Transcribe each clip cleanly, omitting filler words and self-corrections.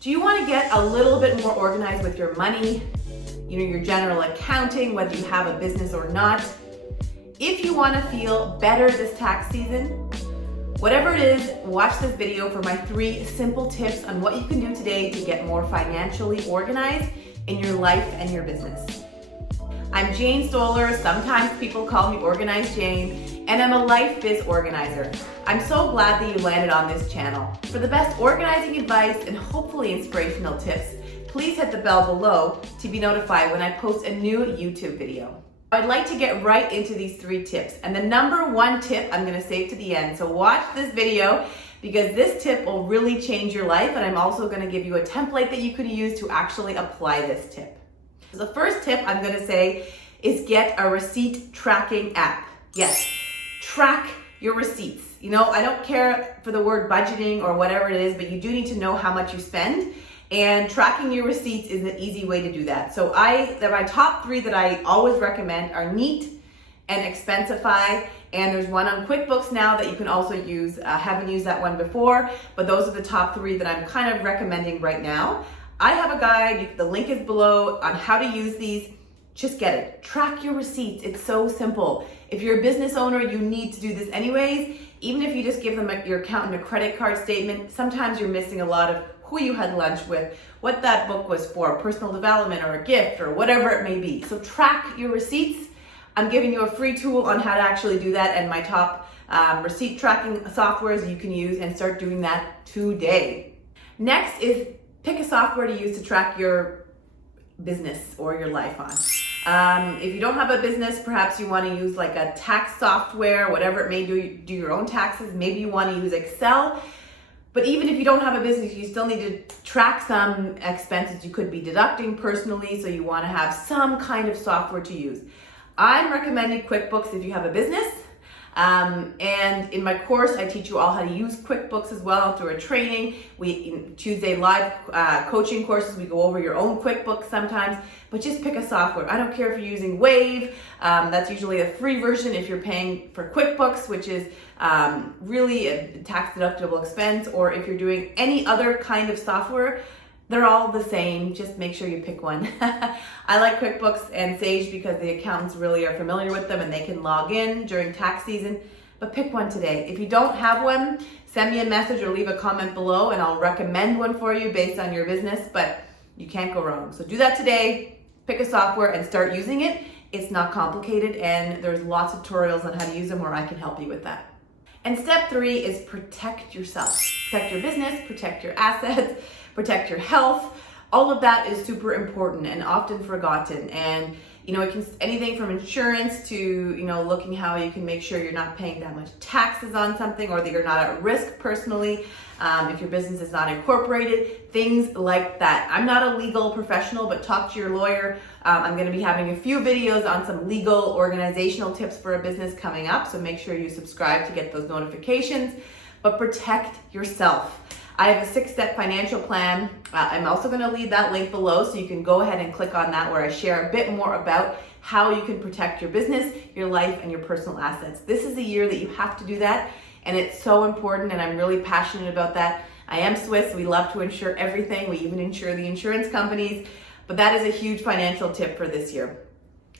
Do you want to get a little bit more organized with your money, your general accounting, whether you have a business or not? If you want to feel better this tax season, whatever it is, watch this video for my 3 simple tips on what you can do today to get more financially organized in your life and your business. I'm Jane Stoller, sometimes people call me Organized Jane, and I'm a life biz organizer. I'm so glad that you landed on this channel. For the best organizing advice and hopefully inspirational tips, please hit the bell below to be notified when I post a new YouTube video. I'd like to get right into these 3 tips, and the number 1 tip I'm going to save to the end. So watch this video because this tip will really change your life, and I'm also going to give you a template that you could use to actually apply this tip. So the first tip I'm going to say is get a receipt tracking app. Yes, track your receipts. I don't care for the word budgeting or whatever it is, but you do need to know how much you spend. And tracking your receipts is an easy way to do that. So my top 3 that I always recommend are Neat and Expensify. And there's one on QuickBooks now that you can also use. I haven't used that one before, but those are the top 3 that I'm kind of recommending right now. I have a guide, the link is below, on how to use these. Just get it. Track your receipts. It's so simple. If you're a business owner, you need to do this anyways. Even if you just give them your accountant a credit card statement, sometimes you're missing a lot of who you had lunch with, what that book was for, personal development or a gift or whatever it may be. So track your receipts. I'm giving you a free tool on how to actually do that, and my top receipt tracking softwares you can use, and start doing that today. Next is pick a software to use to track your business or your life on. If you don't have a business, perhaps you want to use like a tax software, whatever it may do your own taxes. Maybe you want to use Excel. But even if you don't have a business, you still need to track some expenses you could be deducting personally, so you want to have some kind of software to use. I'm recommending QuickBooks if you have a business. And in my course, I teach you all how to use QuickBooks as well through a training. In Tuesday live coaching courses, we go over your own QuickBooks sometimes, but just pick a software. I don't care if you're using Wave. That's usually a free version if you're paying for QuickBooks, which is really a tax deductible expense, or if you're doing any other kind of software. They're all the same, just make sure you pick one. I like QuickBooks and Sage because the accountants really are familiar with them and they can log in during tax season, but pick one today. If you don't have one, send me a message or leave a comment below and I'll recommend one for you based on your business, but you can't go wrong. So do that today, pick a software and start using it. It's not complicated and there's lots of tutorials on how to use them where I can help you with that. And step 3 is protect yourself. Protect your business, protect your assets, protect your health. All of that is super important and often forgotten. And it can anything from insurance to looking how you can make sure you're not paying that much taxes on something, or that you're not at risk personally if your business is not incorporated, things like that. I'm not a legal professional, but talk to your lawyer. I'm going to be having a few videos on some legal organizational tips for a business coming up, so make sure you subscribe to get those notifications. But protect yourself. I have a 6-step financial plan. I'm also going to leave that link below, so you can go ahead and click on that, where I share a bit more about how you can protect your business, your life, and your personal assets. This is the year that you have to do that, and it's so important, and I'm really passionate about that. I am Swiss. We love to insure everything. We even insure the insurance companies, but that is a huge financial tip for this year.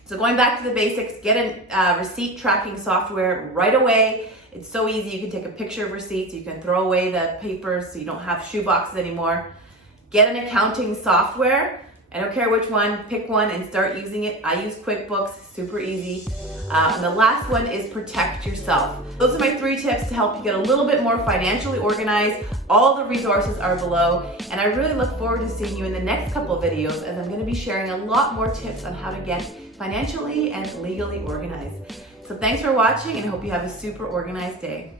So going back to the basics, get a receipt tracking software right away. It's so easy. You can take a picture of receipts. You can throw away the papers so you don't have shoe boxes anymore. Get an accounting software. I don't care which one, pick one and start using it. I use QuickBooks, super easy. And the last one is protect yourself. Those are my 3 tips to help you get a little bit more financially organized. All the resources are below. And I really look forward to seeing you in the next couple of videos, as I'm going to be sharing a lot more tips on how to get financially and legally organized. So thanks for watching, and I hope you have a super organized day.